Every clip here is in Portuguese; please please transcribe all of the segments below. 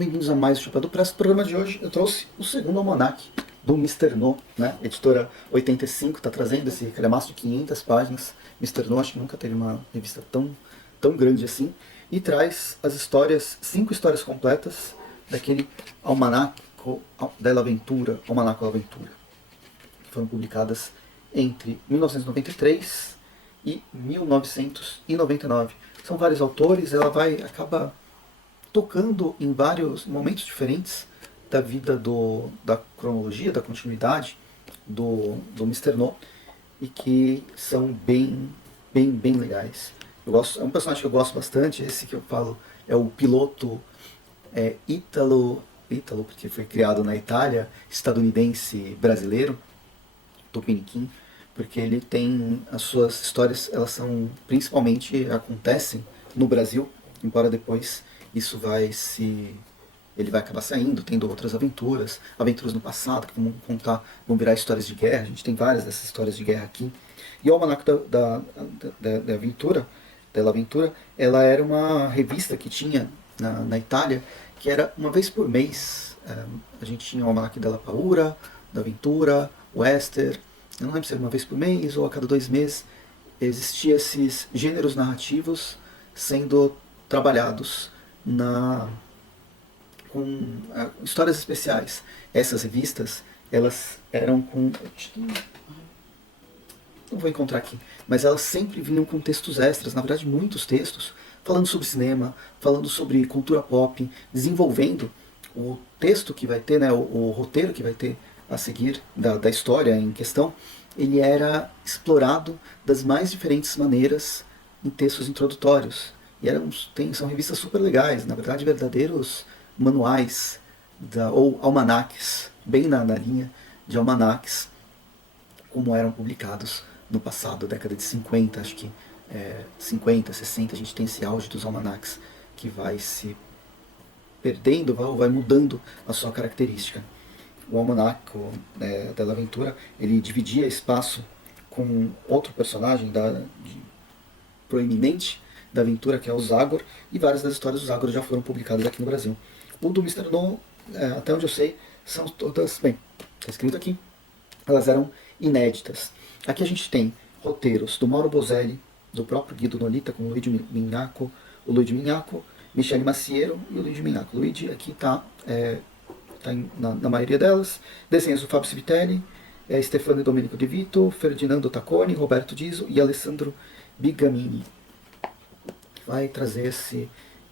Bem-vindos a mais o Chapéu do Press. No programa de hoje eu trouxe o segundo almanaque do Mister No, né? Editora 85 está trazendo esse calhamaço de 500 páginas. Mister No acho que nunca teve uma revista tão grande assim. E traz as histórias, 5 histórias completas daquele almanaco della Aventura, Almanaco della Aventura, que foram publicadas entre 1993 e 1999. São vários autores, acaba tocando em vários momentos diferentes da vida da cronologia, da continuidade do Mister No, e que são bem legais. É um personagem que eu gosto bastante. Esse que eu falo é o piloto ítalo, porque foi criado na Itália, estadunidense brasileiro, Tupiniquim, porque ele tem as suas histórias, elas são principalmente acontecem no Brasil, embora depois ele vai acabar saindo, tendo outras aventuras no passado que vão virar histórias de guerra. A gente tem várias dessas histórias de guerra aqui. E o Almanac da Aventura, della Aventura, ela era uma revista que tinha na Itália, que era uma vez por mês. A gente tinha o Almanac della Paura, da Aventura, o Esther. Eu não lembro se era uma vez por mês ou a cada 2 meses. Existiam esses gêneros narrativos sendo trabalhados com histórias especiais. Essas revistas, elas eram com... Não vou encontrar aqui, mas elas sempre vinham com textos extras, na verdade muitos textos, falando sobre cinema, falando sobre cultura pop, desenvolvendo o texto que vai ter, né, o roteiro que vai ter a seguir da história em questão. Ele era explorado das mais diferentes maneiras em textos introdutórios. E são revistas super legais, na verdade verdadeiros manuais ou almanaques, bem na linha de almanaques, como eram publicados no passado, década de 50, acho que 50, 60, a gente tem esse auge dos almanaques que vai se perdendo, vai mudando a sua característica. O almanaco della Aventura, ele dividia espaço com outro personagem proeminente da aventura, que é o Zagor, e várias das histórias do Zagor já foram publicadas aqui no Brasil. O do Mister No, até onde eu sei, são todas, bem, está escrito aqui, elas eram inéditas. Aqui a gente tem roteiros do Mauro Bozelli, do próprio Guido Nolita, com o Luigi Mignaco, Michele Maciero e o Luigi Mignaco. O Luigi aqui está na maioria delas. Desenhos do Fábio Civitelli, Stefano Domenico De Vito, Ferdinando Tacconi, Roberto Diso e Alessandro Bigamini. Vai trazer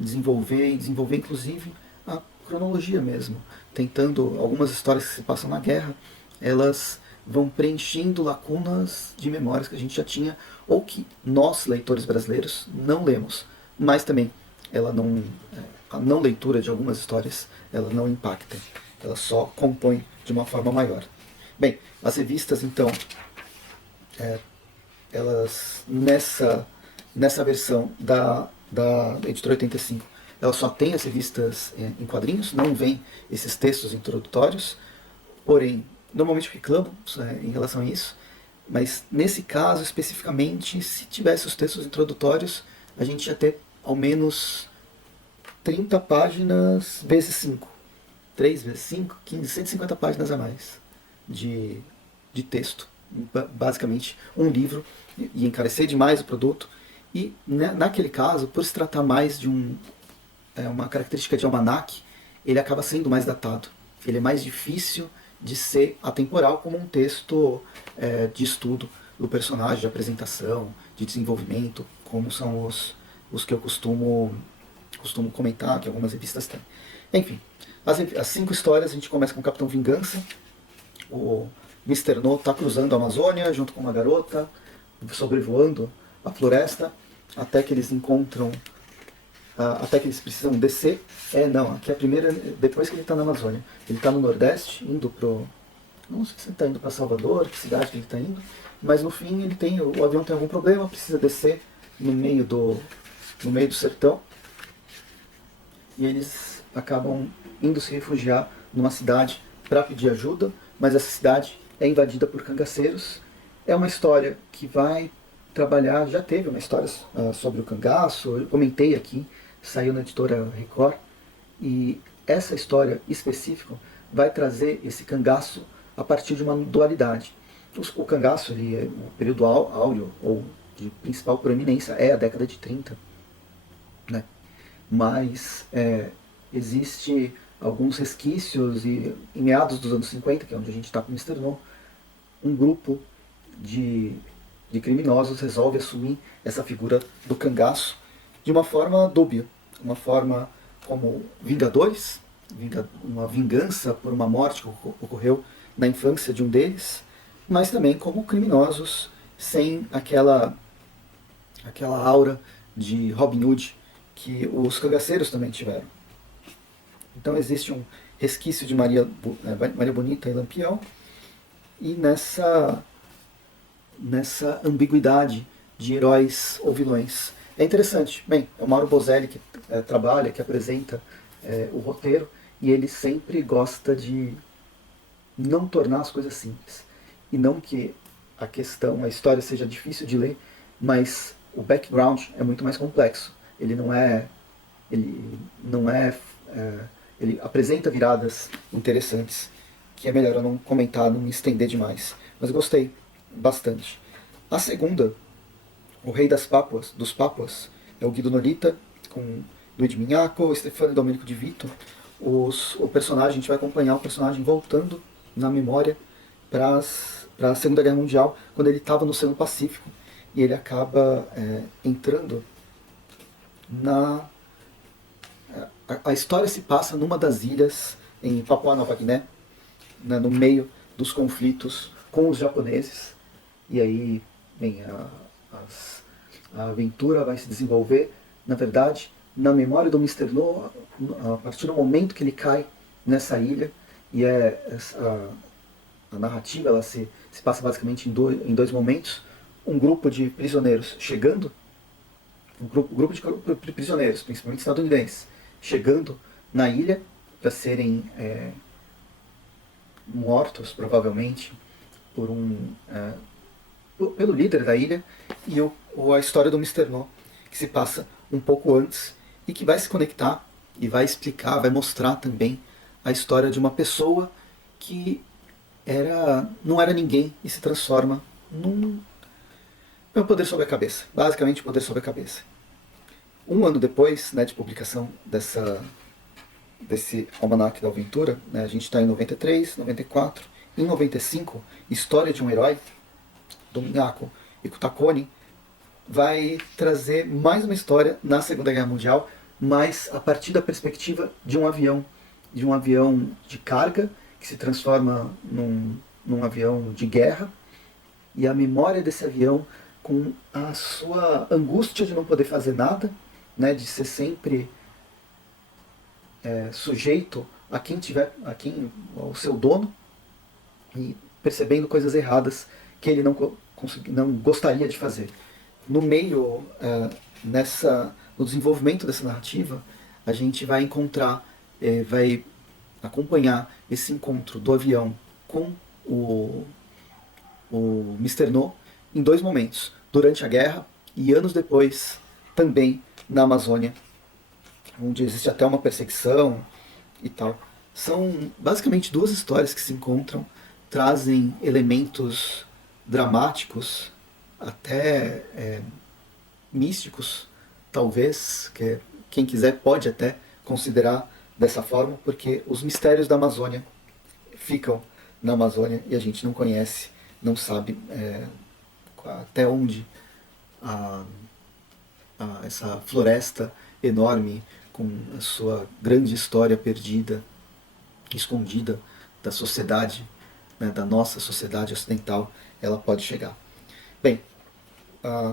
desenvolver inclusive a cronologia mesmo, tentando algumas histórias que se passam na guerra, elas vão preenchendo lacunas de memórias que a gente já tinha ou que nós, leitores brasileiros, não lemos, mas também a não leitura de algumas histórias, ela não impacta, ela só compõe de uma forma maior. Bem, as revistas então, elas nessa versão da editora 85, ela só tem as revistas em quadrinhos, não vem esses textos introdutórios, porém, normalmente reclamam em relação a isso, mas nesse caso especificamente, se tivesse os textos introdutórios, a gente ia ter ao menos 30 páginas vezes 5. 3 vezes 5, 15, 150 páginas a mais de texto. Basicamente, um livro, e encarecer demais o produto. E naquele caso, por se tratar mais de uma característica de almanaque, ele acaba sendo mais datado. Ele é mais difícil de ser atemporal como um texto de estudo do personagem, de apresentação, de desenvolvimento, como são os que eu costumo comentar, que algumas revistas têm. Enfim, as 5 histórias, a gente começa com o Capitão Vingança. O Mister No está cruzando a Amazônia junto com uma garota, sobrevoando a floresta, até que eles encontram, até que eles precisam descer. Aqui é a primeira, depois que ele está na Amazônia. Ele está no Nordeste, indo pro... Não sei se ele está indo para Salvador, que cidade que ele está indo, mas no fim o avião tem algum problema, precisa descer no meio do sertão, e eles acabam indo se refugiar numa cidade para pedir ajuda, mas essa cidade é invadida por cangaceiros. É uma história que vai trabalhar, já teve uma história sobre o cangaço, eu comentei aqui, saiu na editora Record, e essa história específica vai trazer esse cangaço a partir de uma dualidade. O cangaço, o período áureo, ou de principal proeminência, é a década de 30, né? Mas existe alguns resquícios, e em meados dos anos 50, que é onde a gente está com o Mr. No, um grupo de criminosos resolve assumir essa figura do cangaço de uma forma dúbia, uma forma como vingadores, uma vingança por uma morte que ocorreu na infância de um deles, mas também como criminosos sem aquela aura de Robin Hood que os cangaceiros também tiveram. Então existe um resquício de Maria Bonita e Lampião, e nessa ambiguidade de heróis ou vilões. É interessante. Bem, é o Mauro Bozelli que trabalha, que apresenta o roteiro, e ele sempre gosta de não tornar as coisas simples. E não que a história seja difícil de ler, mas o background é muito mais complexo. Ele ele apresenta viradas interessantes, que é melhor eu não comentar, não me estender demais. Mas eu gostei bastante. A segunda, O Rei dos Papuas, é o Guido Norita, com Luigi Mignaco, Stefano e Domenico Di Vito. O personagem, a gente vai acompanhar o personagem voltando na memória para a Segunda Guerra Mundial, quando ele estava no Oceano Pacífico, e ele acaba entrando na... A história se passa numa das ilhas, em Papua Nova Guiné, né, no meio dos conflitos com os japoneses, e aí, bem, a aventura vai se desenvolver, na verdade, na memória do Mr. No, a partir do momento que ele cai nessa ilha, e a narrativa ela se passa basicamente em dois momentos. Um grupo de prisioneiros chegando, um grupo de prisioneiros, principalmente estadunidenses, chegando na ilha para serem mortos, provavelmente, pelo líder da ilha, e a história do Mr. No, que se passa um pouco antes, e que vai se conectar e vai explicar, vai mostrar também a história de uma pessoa que não era ninguém e se transforma num poder sobre a cabeça. Basicamente, poder sobre a cabeça. Um ano depois, né, de publicação desse Almanac da Aventura, né, a gente está em 93, 94, em 95, História de um Herói, do Miyako e Kutakoni, vai trazer mais uma história na Segunda Guerra Mundial, mas a partir da perspectiva de um avião de carga, que se transforma num avião de guerra, e a memória desse avião com a sua angústia de não poder fazer nada, né, de ser sempre sujeito ao seu dono, e percebendo coisas erradas que ele não gostaria de fazer. No meio, no desenvolvimento dessa narrativa, a gente vai vai acompanhar esse encontro do avião com o Mr. No em dois momentos, durante a guerra e anos depois, também na Amazônia, onde existe até uma perseguição e tal. São basicamente duas histórias que se encontram, trazem elementos dramáticos, até místicos, talvez, que quem quiser pode até considerar dessa forma, porque os mistérios da Amazônia ficam na Amazônia e a gente não conhece, não sabe até onde essa floresta enorme, com a sua grande história perdida, escondida da sociedade, né, da nossa sociedade ocidental, ela pode chegar. Bem, a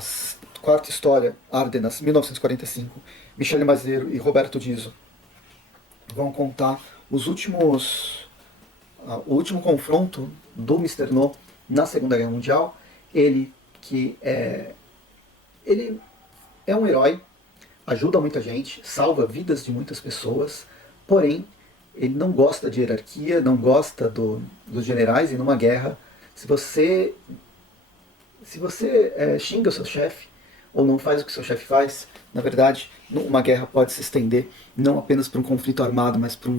quarta história, Ardenas, 1945, Michele Mazeiro e Roberto Diso vão contar o último confronto do Mr. No na Segunda Guerra Mundial. Ele é um herói, ajuda muita gente, salva vidas de muitas pessoas, porém ele não gosta de hierarquia, não gosta dos generais, e numa guerra, se você xinga o seu chefe, ou não faz o que seu chefe faz, na verdade, uma guerra pode se estender não apenas para um conflito armado, mas para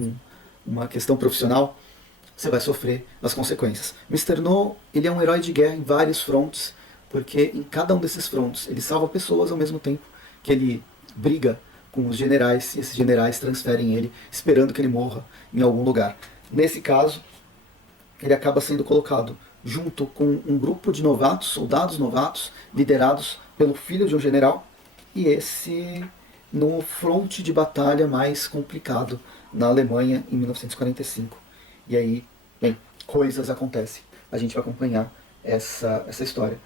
uma questão profissional, você vai sofrer as consequências. Mr. No, ele é um herói de guerra em vários frontes, porque em cada um desses frontes ele salva pessoas ao mesmo tempo que ele briga com os generais, e esses generais transferem ele, esperando que ele morra em algum lugar. Nesse caso, ele acaba sendo colocado junto com um grupo de novatos, soldados novatos, liderados pelo filho de um general, e esse no fronte de batalha mais complicado na Alemanha em 1945. E aí, bem, coisas acontecem. A gente vai acompanhar essa história.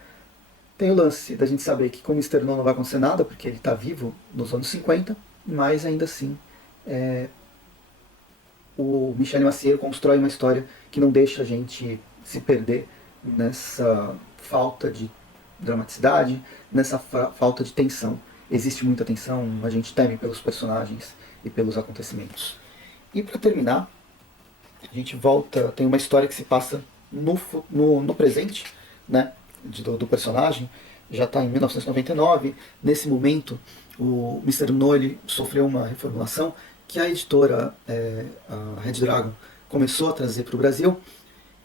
Tem o lance da gente saber que com o Mr. No não vai acontecer nada, porque ele está vivo nos anos 50, mas ainda assim o Michel Maciel constrói uma história que não deixa a gente se perder nessa falta de dramaticidade, nessa falta de tensão. Existe muita tensão, a gente teme pelos personagens e pelos acontecimentos. E para terminar, a gente volta, tem uma história que se passa no presente, né, do personagem, já está em 1999. Nesse momento, o Mr. No sofreu uma reformulação que a editora, a Red Dragon, começou a trazer para o Brasil,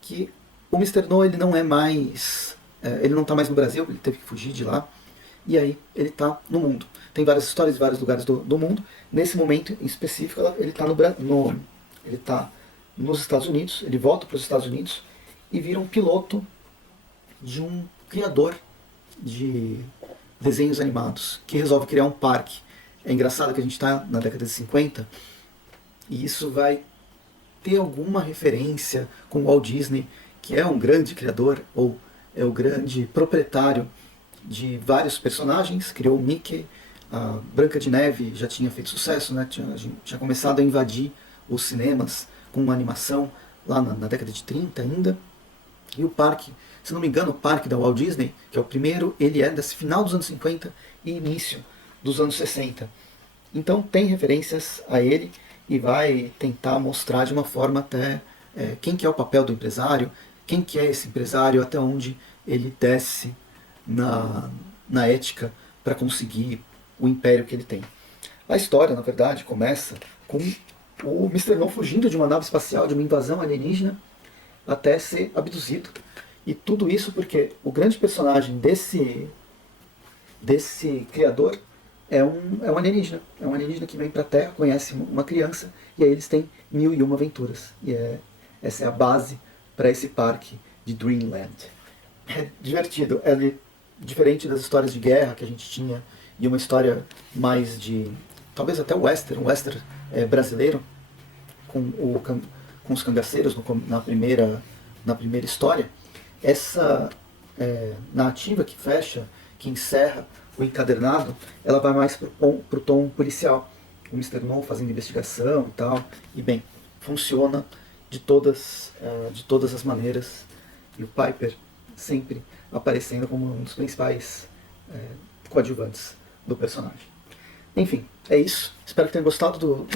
que o Mr. No ele não é mais, ele não está mais no Brasil, ele teve que fugir de lá, e aí ele está no mundo. Tem várias histórias em vários lugares do mundo. Nesse momento em específico, ele está ele tá nos Estados Unidos, ele volta para os Estados Unidos e vira um piloto de um criador de desenhos animados, que resolve criar um parque. É engraçado que a gente está na década de 50 e isso vai ter alguma referência com o Walt Disney, que é um grande criador, ou é o grande proprietário de vários personagens. Criou o Mickey, a Branca de Neve já tinha feito sucesso, né? tinha começado a invadir os cinemas com uma animação lá na década de 30 ainda. E o parque, se não me engano, o parque da Walt Disney, que é o primeiro, ele é desse final dos anos 50 e início dos anos 60. Então tem referências a ele e vai tentar mostrar de uma forma até quem que é o papel do empresário, quem que é esse empresário, até onde ele desce na ética para conseguir o império que ele tem. A história, na verdade, começa com o Mr. No fugindo de uma nave espacial, de uma invasão alienígena, até ser abduzido. E tudo isso porque o grande personagem desse criador é um alienígena. É um alienígena que vem para a Terra, conhece uma criança, e aí eles têm 1001 aventuras. E essa é a base para esse parque de Dreamland. É divertido, é diferente das histórias de guerra que a gente tinha, e uma história mais de, talvez até western brasileiro, com os cangaceiros na primeira história. Essa narrativa que fecha, que encerra o encadernado, ela vai mais pro tom policial. O Mr. No fazendo investigação e tal. E bem, funciona de todas as maneiras. E o Piper sempre aparecendo como um dos principais coadjuvantes do personagem. Enfim, é isso. Espero que tenham gostado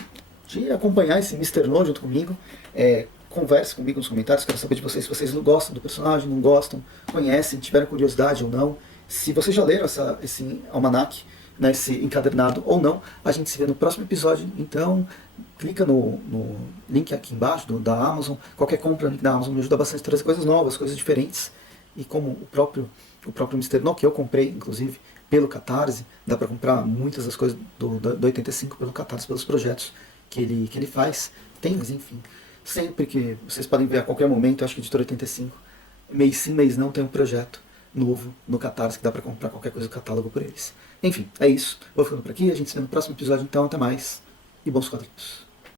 de acompanhar esse Mr. No junto comigo. Converse comigo nos comentários, quero saber de vocês se vocês gostam do personagem, não gostam, conhecem, tiveram curiosidade ou não. Se vocês já leram esse almanac, né, esse encadernado ou não, a gente se vê no próximo episódio. Então, clica no link aqui embaixo da Amazon. Qualquer compra no link da Amazon me ajuda bastante a trazer coisas novas, coisas diferentes. E como o próprio Mr. No, que eu comprei, inclusive, pelo Catarse, dá para comprar muitas das coisas do 85 pelo Catarse, pelos projetos que ele faz. Tem, mas enfim, sempre que vocês podem ver a qualquer momento, eu acho que Editora 85, mês sim, mês não, tem um projeto novo no Catarse que dá para comprar qualquer coisa do catálogo por eles. Enfim, é isso. Vou ficando por aqui, a gente se vê no próximo episódio, então até mais e bons quadrinhos.